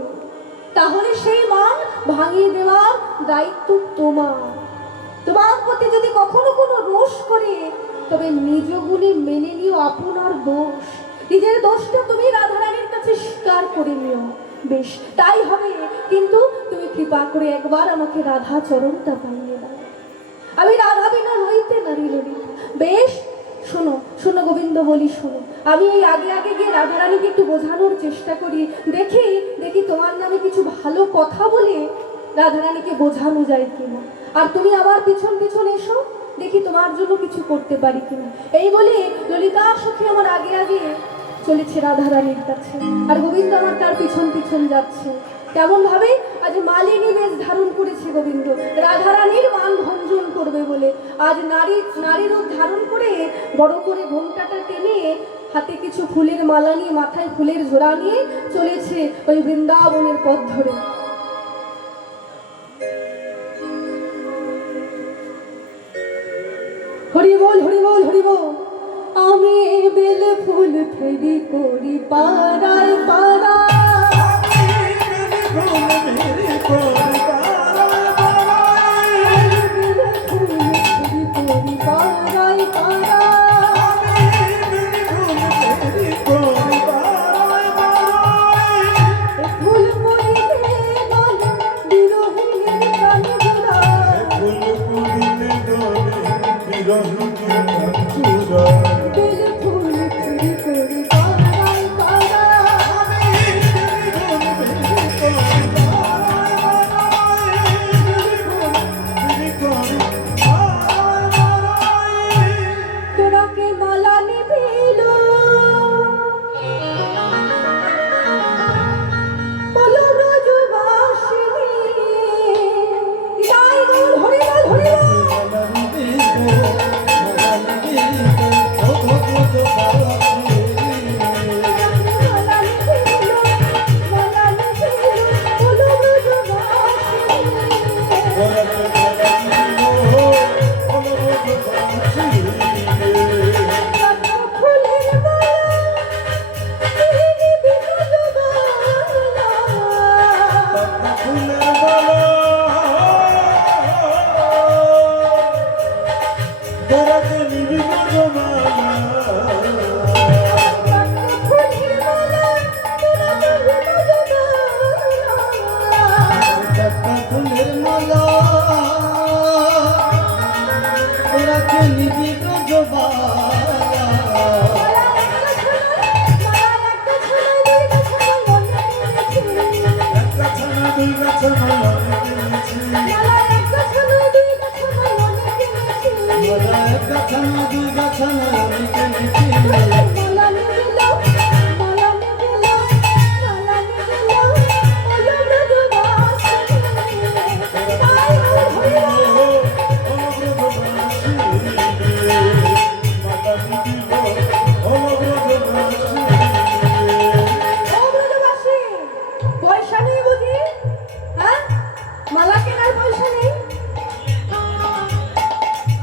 তাহলে সেই মান ভাঙিয়ে দেওয়ার দায়িত্ব তোমার। তোমার প্রতি যদি কখনো কোনো রোষ করে, তবে নিজ গুণে মেনে নিও আপনার দোষ। নিজের দোষটা তুমি রাধারানীর কাছে স্বীকার করে নিও, বেশ তাই হবে। কিন্তু তুমি কৃপা করে একবার আমাকে রাধা চরণটা পাইয়ে দাও। আমি রাধা বিনা রইতে নারী ললিতা। বেশ, শোনো শোনো গোবিন্দ, বলি শোনো। আমি এই আগে আগে গিয়ে রাধারানীকে একটু বোঝানোর চেষ্টা করি, দেখি দেখি তোমার নামে কিছু ভালো কথা বলে রাধারানীকে বোঝানো যায় কিনা। আর তুমি আমার পিছন পিছন এসো, দেখি তোমার জন্য কিছু করতে পারি কিনা। এই বলে ললিতা সখী আমার আগে আগে চলেছে রাধারানীর কাছে, আর গোবিন্দ আমার তার পিছন পিছন যাচ্ছে। কেমন ভাবে আজ মালিনী বেশ ধারণ করেছে গোবিন্দ, রাধারানীর মান ভঞ্জন করবে বলে। আজ নারী রূপ ধারণ করে বড় করে ঘোমটাটা টেনে, হাতে কিছু ফুলের মালা নিয়ে, মাথায় ফুলের ঝোড়া নিয়ে চলেছে ওই বৃন্দাবনের পথ ধরে। হরি বল হরি বল হরি বল। আমি বেল ফুল ফেরি করি পাড়ায় পাড়ায়,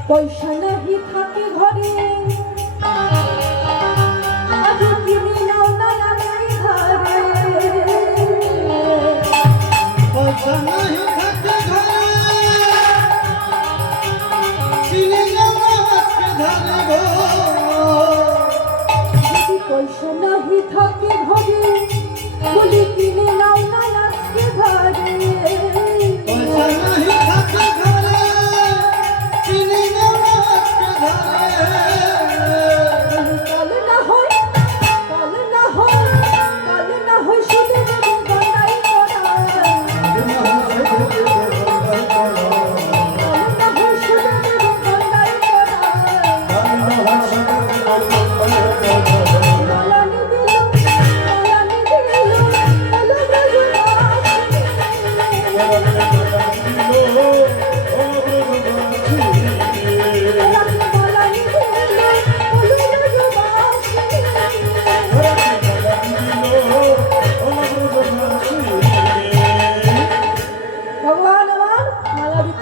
পয়সা নাহি থাকে ঘরে, আজ কিনে নাও না আমার ঘরে। পয়সা নাহি থাকে ঘরে, কিনে নাও না আজকে ধারে গো। যদি পয়সা নাহি থাকে ঘরে, বলি কিনে নাও না আজকে ঘরে। পয়সা নাহি থাকে ঘরে, কিনে নাও না আজকে ধারে।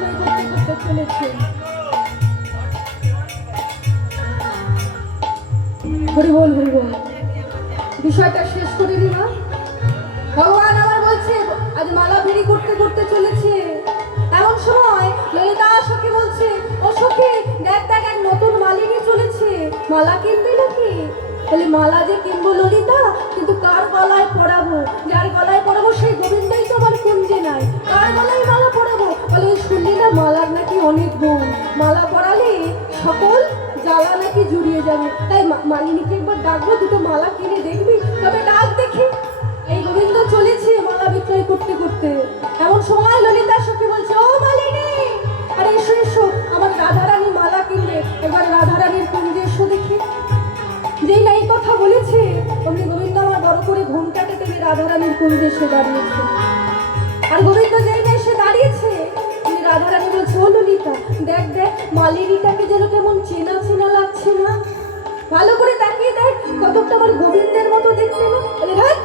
বিক্রয় করতে করতে চলেছে। হরি বল হরি বল। বিষয়টা শেষ করে নি না। ভগবান আমার বলছে আজ মালা বিড়ি করতে করতে চলেছে। এমন সময় ললিতা সখী বলছে, ও সখী দেখ দেখ এক নতুন মালিনী চলেছে, মালা কিনবি নাকি? বলে মালা যে কিনবো ললিতা, কিন্তু কার গলায় পরাবো? যার গলায় পরাবো সেই গোবিন্দই তো আমার কুঞ্জে নাই, কার গলায় মালা পরাবো? বলে শুনলি না মালার নাকি অনেক গুণ, মালা পরালে সকল জ্বালা নাকি জুড়িয়ে যাবে, তাই মালিনীকে একবার ডাকবো, দুটো মালা কিনে দেখবি? তবে ডাক দেখি। এই গোবিন্দ চলেছে মালা বিক্রয় করতে করতে। এমন সময় ললিতা সখী বলছে, ও মালিনী, আরে এসো এসো, আমার রাধারানী মালা কিনবে, এবার রাধারানীর কুঞ্জে এসো দেখি। যেই না এই কথা বলেছে অমনি গোবিন্দ আমার বড় করে ঘুমটাকে টেনে রাধারানীর কুঞ্জে এসে দাঁড়িয়েছে। আর গোবিন্দ যেই না এসে দাঁড়িয়েছে রাধারানী বলছে, ও ললিতা দেখ দেখ মালিনীটাকে যেন কেমন চেনা চেনা লাগছে না? ভালো করে তাকিয়ে দেখ, কতটা আমার গোবিন্দের মতো দেখতে না? বলে ভাই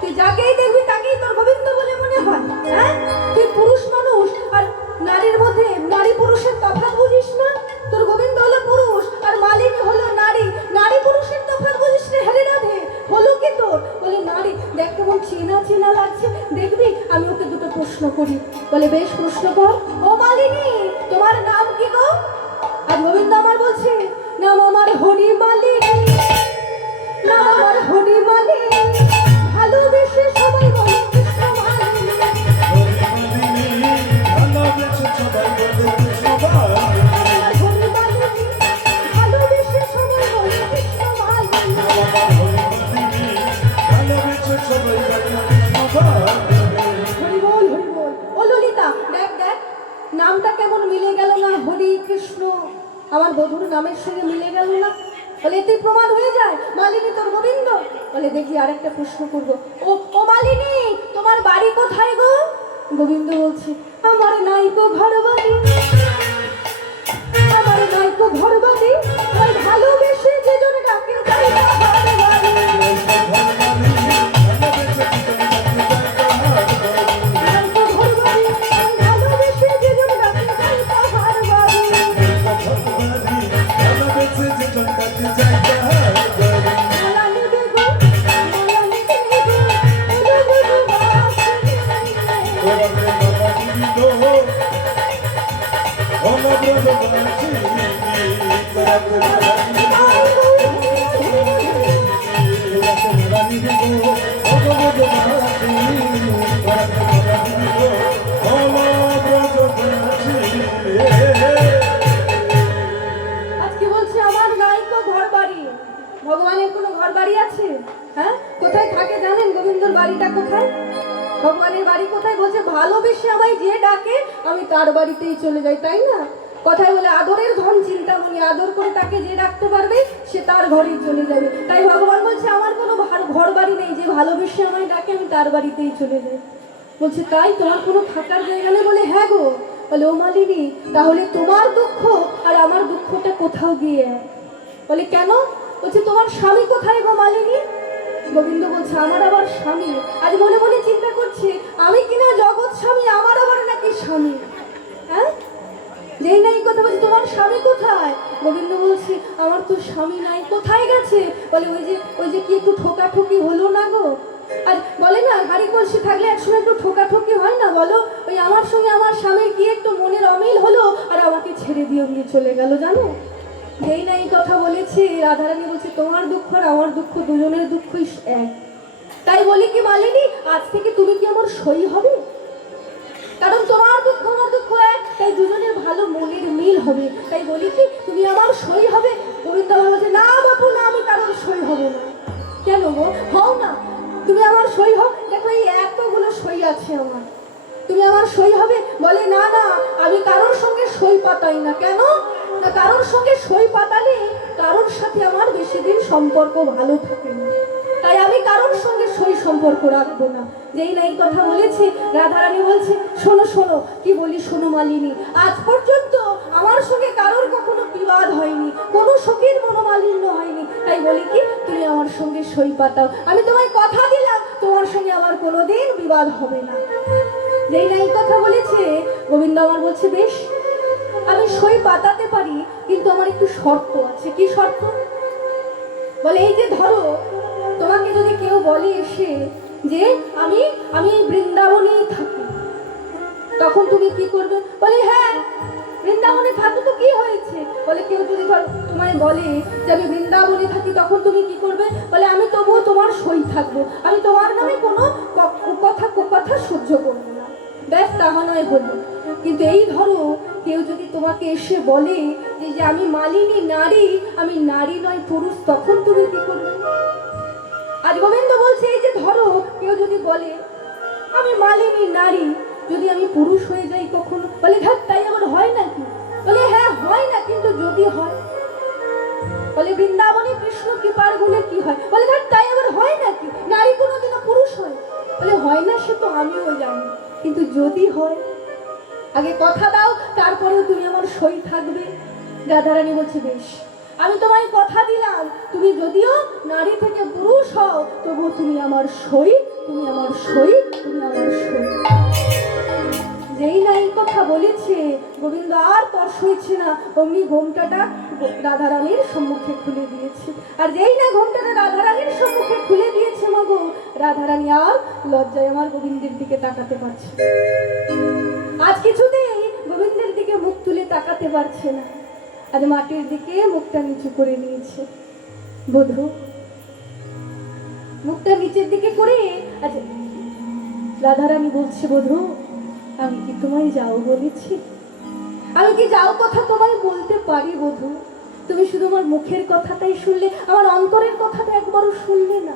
তুই যাকেই দেখবি তাকেই তোর গোবিন্দ বলে মনে হয়? হ্যাঁ, তুই পুরুষ মানুষ আর নারীর মধ্যে নারী পুরুষের তফাৎ বুঝিস না? তোর গোবিন্দ হলো পুরুষ আর মালিনী হলো নারী, নারী পুরুষের তফাৎ বুঝিস না? হেরে রাধে হলো কি তোর? বলে নারী দেখ কেমন চেনা চেনা লাগছে, দেখবি? আমি ওকে দুটো প্রশ্ন করি। বলে বেশ প্রশ্ন কর। ও মালিনী তোমার নাম কি গো? আর গোবিন্দ আমার বলছে, নাম আমার হরি মালিনী, নাম আমার হরি মালিনী, ভালোবেসে সবাই বলে কৃষ্ণ মালিনী। আমার হরি মালিনী, ভালোবেসে সবাই বলে কৃষ্ণ মালিনী। হরি বল হরি বল। ও ললিতা দেখ দেখ নামটা কেমন মিলে গেল না? হরি কৃষ্ণ আমার বধুর নামের সঙ্গে মিলে গেল না? বলে এতেই প্রমাণ হয়ে যায় মালিনী তোর গোবিন্দ। বলে দেখি আর একটা প্রশ্ন করবো। ও ও মালিনী তোমার বাড়ি কোথায় গো? গোবিন্দ বলছে, আমার নাইকো ঘর বাড়ি, আমার নাইকো ঘর বাড়ি, ওই ভালোবেসে যে জন ডাকে যাই তাহার বাড়ি। নাইকো ঘর বাড়ি, ওই ভালোবেসে যে জন ডাকে যাই তাহার বাড়ি। মালা নিবে গো, মালা নিবে গো, ওরে গো বাসিনী। আজকে বলছে আমার নাইকো ঘর বাড়ি। ভগবানের কোনো ঘর বাড়ি আছে? হ্যাঁ, কোথায় থাকে জানেন? গোবিন্দর বাড়িটা কোথায়? ভগবানের বাড়ি কোথায়? বলছে ভালোবেসে আমায় যে ডাকে আমি তার বাড়িতেই চলে যাই, তাই না? কথায় বলে আদরের ধন চিন্তামণি, আদর করে তাকে যে ডাকতে পারবে সে তার ঘরেই চলে যাবে। তাই ভগবান বলছে আমার কোনো ঘর বাড়ি নেই, যে ভালোবেসে আমায় ডাকে আমি তার বাড়িতেই চলে যাই। বলছে তাই তোমার কোনো থাকার জায়গা নেই? বলে হ্যাঁ গো। বলে ও মালিনী তাহলে তোমার দুঃখ আর আমার দুঃখটা কোথাও গিয়ে এক। বলে কেন? বলছে তোমার স্বামী কোথায় গো মালিনী? গোবিন্দ বলছে আমার আবার স্বামী? আজ মনে মনে চিন্তা করছে আমি কিনা জগৎ স্বামী, আমার আবার নাকি স্বামী। হ্যাঁ, যেই না এই কথা বলছে তোমার স্বামী কোথায়? গোবিন্দ বলছে আমার তো স্বামী নাই। কোথায় গেছে? বলে ওই যে কি একটু ঠোকাঠুকি হলো না গো? আর বলে না হাড়ি কলসি থাকলে একসময় একটু ঠোকাঠুকি হয় না? বলো ওই আমার সঙ্গে আমার স্বামীর কি একটু মনের অমিল হলো আর আমাকে ছেড়ে দিয়ে চলে গেল জানো? যেই না এই কথা বলেছে রাধারানী বলছে তোমার দুঃখ আর আমার দুঃখ দুজনের দুঃখই এক। তাই বলি কি মালিনী আজ থেকে তুমি কি আমার সই হবে? কারণ তোমার দুঃখ আমার দুঃখ এক, তাই দুজনের ভালো মনের মিল হবে। তাই বলি কি তুমি আমার সই হবে? গোবিন্দ বলছে না বাপু না, আমি কারোর সই হব না। কেন গো? হও না, তুমি আমার সই হও। দেখো এই এতগুলো সই আছে আমার, তুমি আমার সই হবে? বলে না না, আমি কারোর সঙ্গে সই পাতাই না। কেন না? কারোর সঙ্গে সই পাতালে কারোর সাথে আমার বেশি দিন সম্পর্ক ভালো থাকে না, তাই আমি কারোর সঙ্গে সই সম্পর্ক রাখবো না। যেই না এই কথা বলেছে রাধারানী বলছে শোনো শোনো, কি বলি শোনো মালিনী, আজ পর্যন্ত আমার সঙ্গে কারোর কখনো বিবাদ হয়নি, কোনো সখীর মনোমালিন্য হয়নি। তাই বলি কি তুমি আমার সঙ্গে সই পাতাও, আমি তোমায় কথা দিলাম তোমার সঙ্গে আমার কোনোদিন বিবাদ হবে না। যেই না এই কথা বলেছে গোবিন্দ গোবিন্দ আমার বলছে বেশ, আমি সই পাতাতে পারি, কিন্তু আমার একটু শর্ত আছে। কি শর্ত? বলে এই যে ধরো, তোমাকে যদি কেউ বলে এসে যে আমি আমি বৃন্দাবনেই থাকি, তখন তুমি কি করবে? বলে হ্যাঁ, বৃন্দাবনে থাকো তো কি হয়েছে? বলে কেউ যদি তোমায় বলে যে আমি বৃন্দাবনে থাকি, তখন তুমি কি করবে? বলে আমি তবুও তোমার সই থাকবো, আমি তোমার নামে কোনো কথা সহ্য করবো না। ব্যাস, তাহা নয় হলো। কিন্তু এই ধরো, কেউ যদি তোমাকে এসে বলে যে আমি মালিনী নারী, আমি নারী নয় পুরুষ, তখন তুমি কি করবে? আজ গোবিন্দ বলছে এই যে ধরো, কেউ যদি বলে আমি মালিনী নারী, যদি আমি পুরুষ হয়ে যাই কখনো? বলে ধ্যাৎ, তাই আবার হয় নাকি? বলে হ্যাঁ হয় না, কিন্তু যদি হয়? বলে বৃন্দাবনে কৃষ্ণ কৃপার গুণে কি হয়? বলে ধ্যাৎ, তাই আবার হয় নাকি? নারী কোনোদিনও পুরুষ হয়? বলে হয় না, সে তো আমিও জানি, কিন্তু যদি হয়? আগে কথা দাও, তারপরেও তুমি আমার সই থাকবে। রাধারানী বলছে বেশ, আমি তোমায় কথা দিলাম, তুমি যদিও নারী থেকে পুরুষ হও, তবু তুমি আমার সই, তুমি আমার সই, তুমি আমার সই। যেই না এই কথা বলেছে, গোবিন্দ আর তর সইছে না, অমনি ঘোমটাটা রাধারানীর সম্মুখে খুলে দিয়েছে। আর যেই না ঘোমটাটা রাধারানীর সম্মুখে খুলে দিয়েছে, মাগো, রাধারানী আর লজ্জায় আমার গোবিন্দের দিকে তাকাতে পারছে। আজ কিছুতেই গোবিন্দের দিকে মুখ তুলে তাকাতে পারছে না, আজ মাটির দিকে মুখটা নিচু করে নিয়েছে। বধূ মুখটা নিচের দিকে করে, আচ্ছা, রাধারানী বলছে বধূ, আমি কি তোমায় যাও বলেছি? আমি কি যাও কথা তোমায় বলতে পারি বধূ? তুমি শুধু আমার মুখের কথাটাই শুনলে, আমার অন্তরের কথাটা একবারও শুনলে না।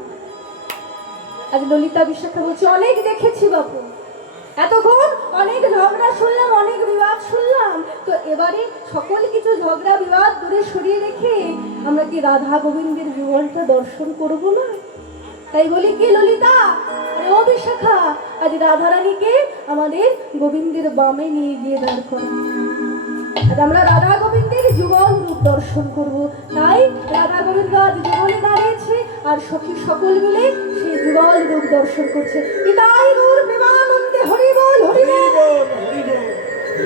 আজ ললিতা বিশাখা বলছে অনেক দেখেছি বাবু, এতক্ষণ অনেক ঝগড়া শুনলাম, অনেক বিবাদ শুনলাম, তো এবারে সকল কিছু ঝগড়া বিবাদ দূরে সরিয়ে রেখে আমরা কি রাধা গোবিন্দের জীবনটা দর্শন করব না? তাই বলি কি ললিতা, ও বিশাখা, আজ রাধারানীকে আমাদের গোবিন্দের বামে নিয়ে গিয়ে দাঁড় করা। আজ আমরা রাধা গোবিন্দের যুগল রূপ দর্শন করব। তাই রাধা গোবিন্দ আজ যুগলে দাঁড়িয়েছে, আর সখী সকল মিলে সেই যুগল রূপ দর্শন করছে। তাই রূপ প্রেমানন্দে হরি বল, হরি বল।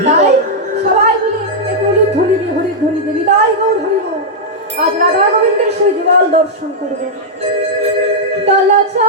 তাই সবাই মিলে একটু ধ্বনি দিয়ে হরির ধ্বনি দেবী, তাই গৌর হরি বল। আজ রাধা গোবিন্দের সেই যুগল দর্শন করবে। কালাচা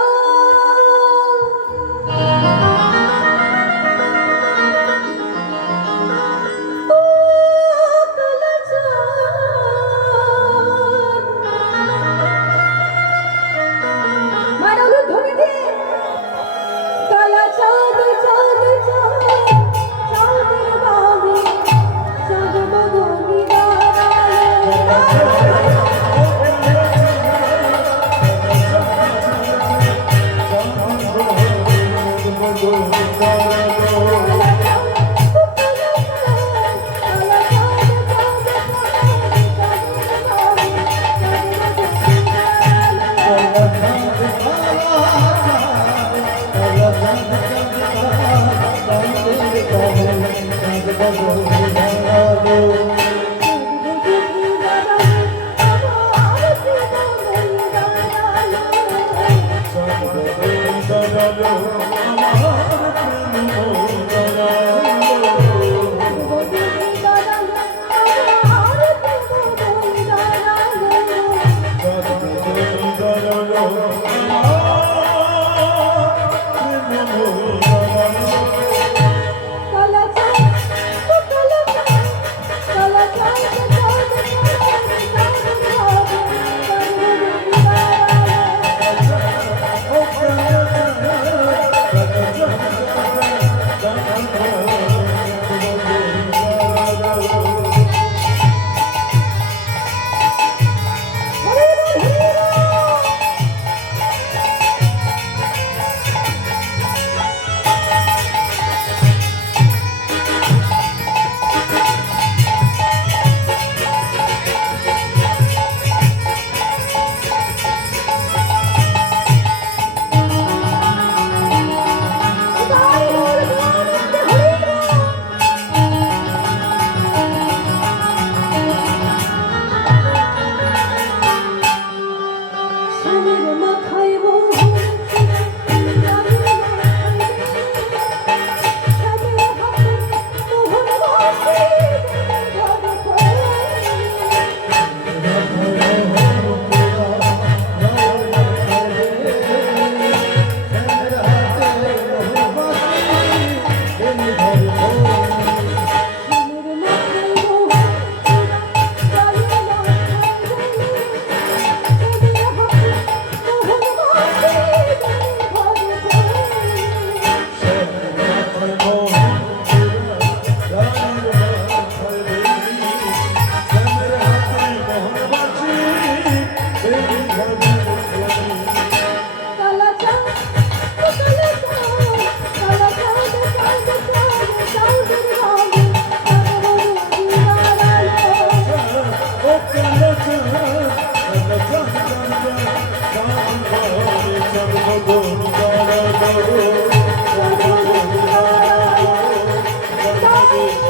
তো